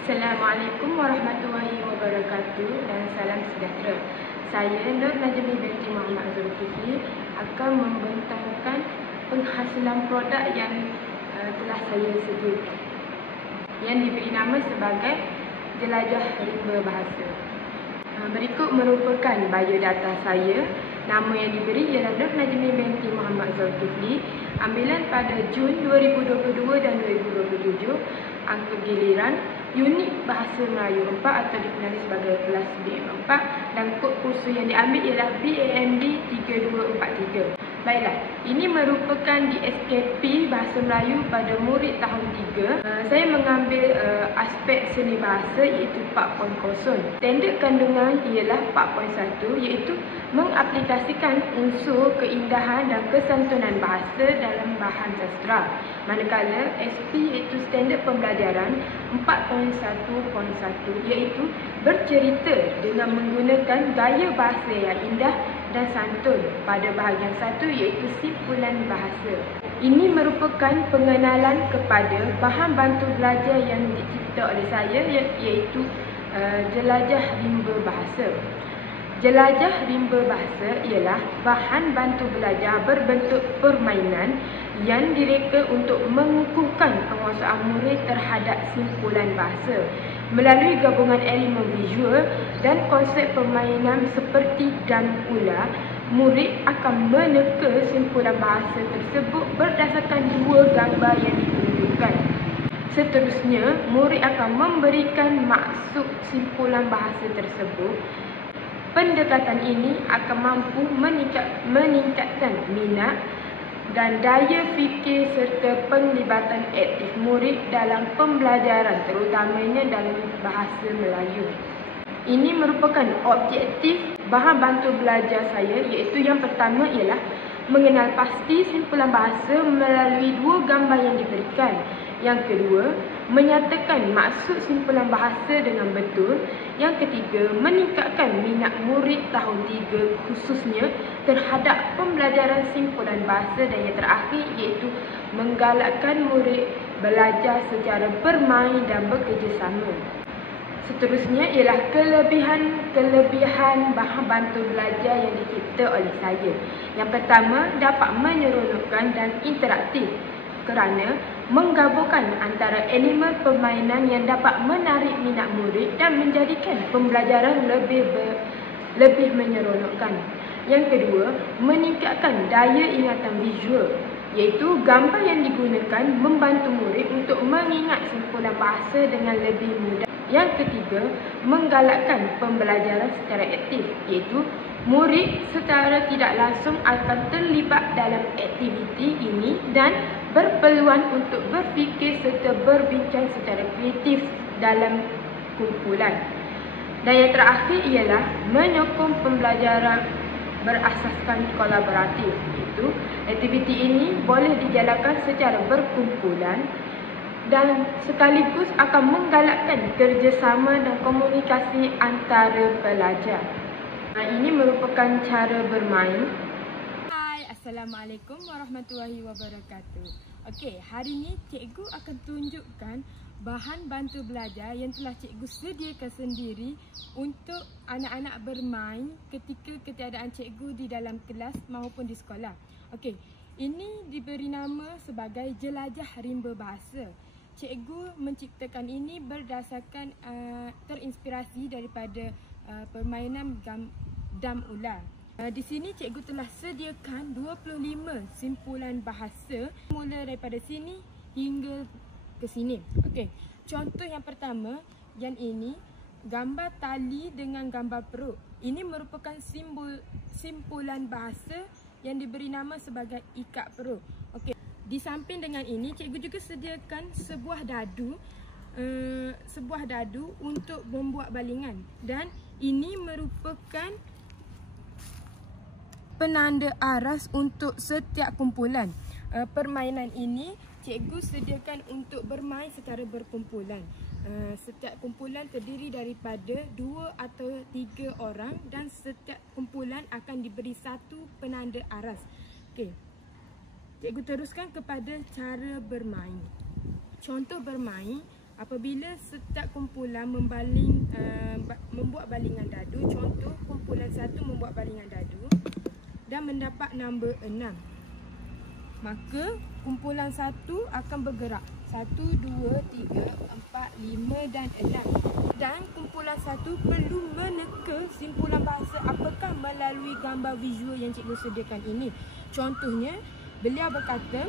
Assalamualaikum warahmatullahi wabarakatuh dan salam sejahtera. Saya Nur Najmi binti Muhammad Zulkifli akan membentangkan penghasilan produk yang telah saya sediakan yang diberi nama sebagai Jelajah Rimba Bahasa. Berikut merupakan biodata saya. Nama yang diberi ialah Nur Najmi binti Muhammad Zulkifli. Ambilan pada Jun 2022 dan 2027. Angka giliran unit Bahasa Melayu 4 atau dikenali sebagai kelas BM4 dan kod kursus yang diambil ialah BAMD 3243. Baiklah, ini merupakan DSKP Bahasa Melayu pada murid tahun 3. Saya mengambil aspek seni bahasa iaitu 4.0. Standard kandungan ialah 4.1 iaitu mengaplikasikan unsur keindahan dan kesantunan bahasa dalam bahan sastra. Manakala SP iaitu standard pembelajaran 4.1.1 iaitu bercerita dengan menggunakan gaya bahasa yang indah dan santun pada bahagian 1 iaitu simpulan bahasa. Ini merupakan pengenalan kepada bahan bantu belajar yang dicipta oleh saya iaitu Jelajah Rimba Bahasa. Jelajah Rimba Bahasa ialah bahan bantu belajar berbentuk permainan yang direka untuk mengukuhkan penguasaan murid terhadap simpulan bahasa. Melalui gabungan elemen visual dan konsep permainan seperti dan ular, murid akan meneka simpulan bahasa tersebut berdasarkan dua gambar yang ditunjukkan. Seterusnya, murid akan memberikan maksud simpulan bahasa tersebut. Pendekatan ini akan mampu meningkatkan minat dan daya fikir serta penglibatan aktif murid dalam pembelajaran terutamanya dalam bahasa Melayu. Ini merupakan objektif bahan bantu belajar saya iaitu yang pertama ialah mengenal pasti simpulan bahasa melalui dua gambar yang diberikan. Yang kedua, menyatakan maksud simpulan bahasa dengan betul. Yang ketiga, meningkatkan minat murid tahun 3 khususnya terhadap pembelajaran simpulan bahasa. Dan yang terakhir iaitu menggalakkan murid belajar secara bermain dan bekerjasama. Seterusnya ialah kelebihan bahan bantu belajar yang dicipta oleh saya. Yang pertama, dapat menyeronokkan dan interaktif kerana menggabungkan antara elemen permainan yang dapat menarik minat murid dan menjadikan pembelajaran lebih menyeronokkan. Yang kedua, meningkatkan daya ingatan visual iaitu gambar yang digunakan membantu murid untuk mengingat simpulan bahasa dengan lebih mudah. Yang ketiga, menggalakkan pembelajaran secara aktif iaitu murid secara tidak langsung akan terlibat dalam aktiviti ini dan berpeluang untuk berfikir serta berbincang secara kreatif dalam kumpulan. Dan yang terakhir ialah menyokong pembelajaran berasaskan kolaboratif iaitu aktiviti ini boleh dijalankan secara berkumpulan dan sekaligus akan menggalakkan kerjasama dan komunikasi antara pelajar. Ini merupakan cara bermain. Hai, Assalamualaikum warahmatullahi wabarakatuh. Okey, hari ini cikgu akan tunjukkan bahan bantu belajar yang telah cikgu sediakan sendiri untuk anak-anak bermain ketika ketiadaan cikgu di dalam kelas maupun di sekolah. Okey, ini diberi nama sebagai Jelajah Rimba Bahasa. Cikgu menciptakan ini berdasarkan terinspirasi daripada permainan dam ular. Di sini cikgu telah sediakan 25 simpulan bahasa mula daripada sini hingga ke sini. Okey, contoh yang pertama, yang ini gambar tali dengan gambar perut. Ini merupakan simpulan bahasa yang diberi nama sebagai ikat perut. Okey. Di samping dengan ini, cikgu juga sediakan sebuah dadu untuk membuat balingan dan ini merupakan penanda aras untuk setiap kumpulan. Permainan ini cikgu sediakan untuk bermain secara berkumpulan. Setiap kumpulan terdiri daripada 2 atau 3 orang dan setiap kumpulan akan diberi satu penanda aras. Okey. Cikgu teruskan kepada cara bermain. Contoh bermain Apabila setiap kumpulan membuat balingan dadu, contoh kumpulan 1 membuat balingan dadu dan mendapat nombor 6, maka kumpulan 1 akan bergerak 1, 2, 3, 4, 5 dan 6. Dan kumpulan 1 perlu meneka simpulan bahasa apakah melalui gambar visual yang cikgu sediakan ini. Contohnya, beliau berkata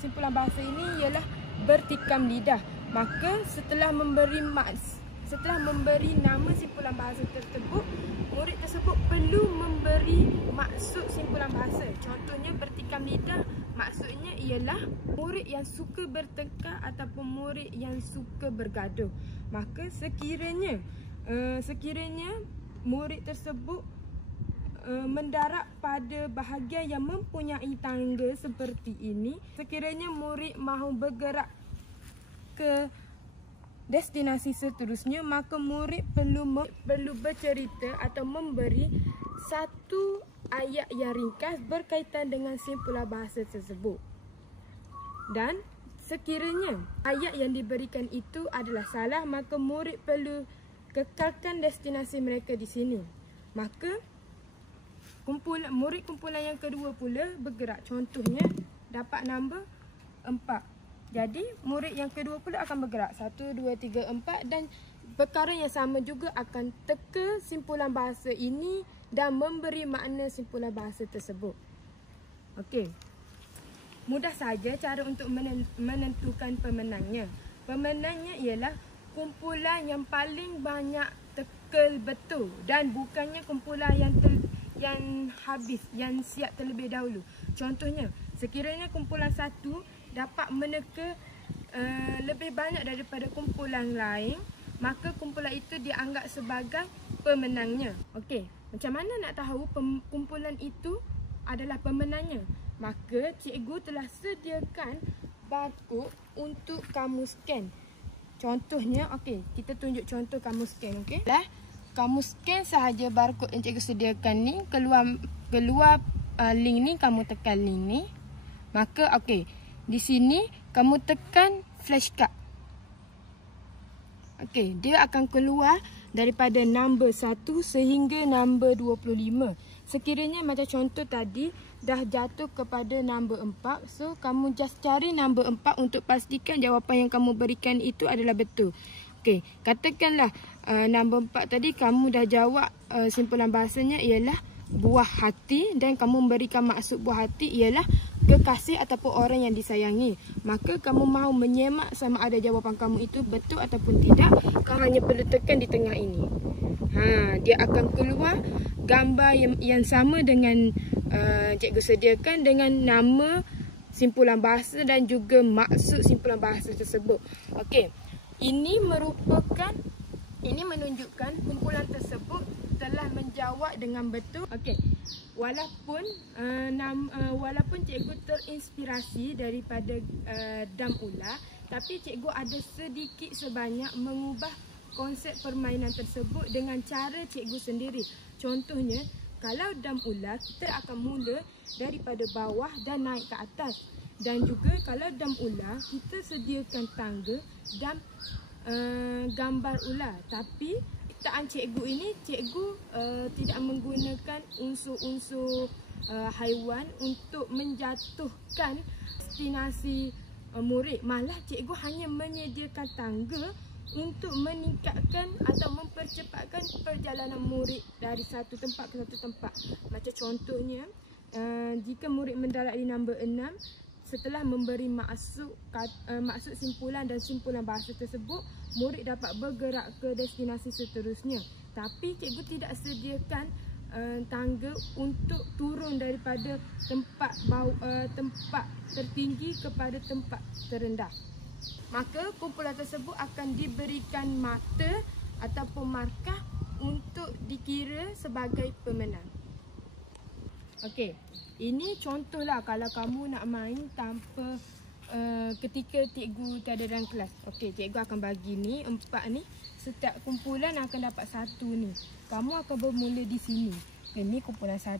simpulan bahasa ini ialah bertikam lidah. Maka setelah memberi nama simpulan bahasa tersebut, murid tersebut perlu memberi maksud simpulan bahasa. Contohnya bertikam lidah, maksudnya ialah murid yang suka bertengkar ataupun murid yang suka bergaduh. Maka sekiranya murid tersebut mendarat pada bahagian yang mempunyai tangga seperti ini, sekiranya murid mahu bergerak ke destinasi seterusnya, maka murid perlu bercerita atau memberi satu ayat yang ringkas berkaitan dengan simpulan bahasa tersebut. Dan sekiranya ayat yang diberikan itu adalah salah, maka murid perlu kekalkan destinasi mereka di sini. Maka murid kumpulan yang kedua pula bergerak. Contohnya dapat nombor 4. Jadi murid yang kedua pula akan bergerak 1, 2, 3, 4 dan perkara yang sama juga akan teka simpulan bahasa ini dan memberi makna simpulan bahasa tersebut. Okey. Mudah saja cara untuk menentukan pemenangnya. Pemenangnya ialah kumpulan yang paling banyak teka betul dan bukannya kumpulan yang habis, yang siap terlebih dahulu. Contohnya, sekiranya kumpulan 1 dapat meneka lebih banyak daripada kumpulan lain, maka kumpulan itu dianggap sebagai pemenangnya. Okey, macam mana nak tahu kumpulan itu adalah pemenangnya? Maka cikgu telah sediakan barcode untuk kamu scan. Contohnya, okey, kita tunjuk contoh kamu scan, okey? Kamu scan sahaja barcode yang cikgu sediakan ni, keluar link ni, kamu tekan link ni. Maka okey, di sini kamu tekan flashcard. Okey, dia akan keluar daripada nombor 1 sehingga nombor 25. Sekiranya macam contoh tadi dah jatuh kepada nombor 4, so kamu just cari nombor 4 untuk pastikan jawapan yang kamu berikan itu adalah betul. Okey, katakanlah nombor 4 tadi kamu dah jawab simpulan bahasanya ialah buah hati dan kamu memberikan maksud buah hati ialah kekasih ataupun orang yang disayangi. Maka kamu mahu menyemak sama ada jawapan kamu itu betul ataupun tidak, kamu hanya perlu tekan di tengah ini. Dia akan keluar gambar yang sama dengan cikgu sediakan dengan nama simpulan bahasa dan juga maksud simpulan bahasa tersebut. Okey, ini menunjukkan kumpulan tersebut telah menjawab dengan betul. Okey, walaupun cikgu terinspirasi daripada Dam Ular, tapi cikgu ada sedikit sebanyak mengubah konsep permainan tersebut dengan cara cikgu sendiri. Contohnya, kalau Dam Ular, kita akan mula daripada bawah dan naik ke atas. Dan juga kalau Dam Ular, kita sediakan tangga dan gambar ular. Tapi ciptaan cikgu ini, cikgu tidak menggunakan unsur-unsur haiwan untuk menjatuhkan destinasi murid. Malah cikgu hanya menyediakan tangga untuk meningkatkan atau mempercepatkan perjalanan murid dari satu tempat ke satu tempat. Macam contohnya, jika murid mendarat di nombor 6, setelah memberi maksud simpulan dan simpulan bahasa tersebut, murid dapat bergerak ke destinasi seterusnya. Tapi cikgu tidak sediakan tangga untuk turun daripada tempat tertinggi kepada tempat terendah. Maka kumpulan tersebut akan diberikan mata ataupun markah untuk dikira sebagai pemenang. Okey, ini contohlah kalau kamu nak main tanpa ketika cikgu tiada dalam kelas. Okey, cikgu akan bagi ni 4 ni. Setiap kumpulan akan dapat 1 ni. Kamu akan bermula di sini. Ini kumpulan 1,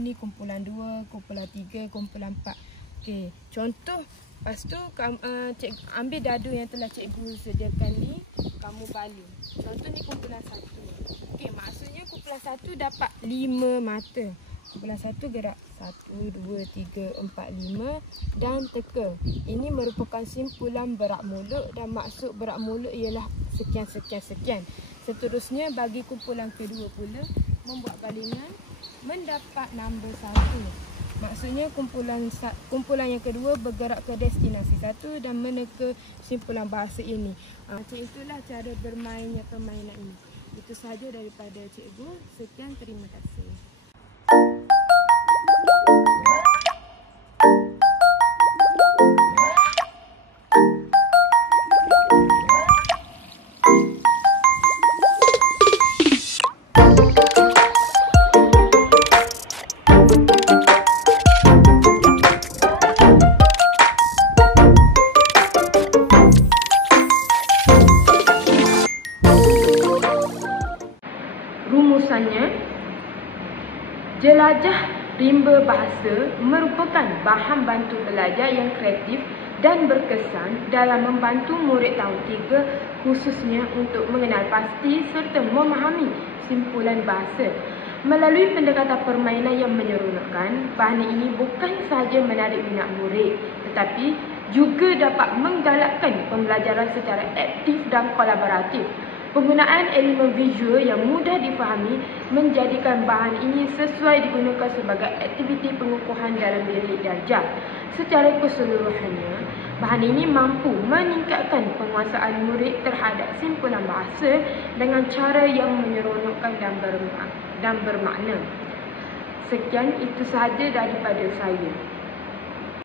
ni kumpulan 2, kumpulan 3, kumpulan 4. Okey, contoh Lepas tu ambil dadu yang telah cikgu sediakan ni, kamu balun. Contoh ni kumpulan 1. Okey, maksudnya kumpulan 1 dapat 5 mata. Kumpulan 1 gerak 1, 2, 3, 4, 5 dan teka. Ini merupakan simpulan berak mulut dan maksud berak mulut ialah sekian, sekian, sekian. Seterusnya bagi kumpulan kedua pula, membuat balingan mendapat nombor 1. Maksudnya kumpulan yang kedua bergerak ke destinasi 1 dan meneka simpulan bahasa ini. Macam itulah cara bermainnya permainan ini. Itu sahaja daripada cikgu. Sekian, terima kasih. Rumusannya, jelajah rimba bahasa merupakan bahan bantu belajar yang kreatif dan berkesan dalam membantu murid tahun 3 khususnya untuk mengenal pasti serta memahami simpulan bahasa. Melalui pendekatan permainan yang menyeronokkan, bahan ini bukan sahaja menarik minat murid tetapi juga dapat menggalakkan pembelajaran secara aktif dan kolaboratif. Penggunaan elemen visual yang mudah difahami menjadikan bahan ini sesuai digunakan sebagai aktiviti pengukuhan dalam bilik darjah. Secara keseluruhannya, bahan ini mampu meningkatkan penguasaan murid terhadap simpulan bahasa dengan cara yang menyeronokkan dan bermakna. Sekian, itu sahaja daripada saya.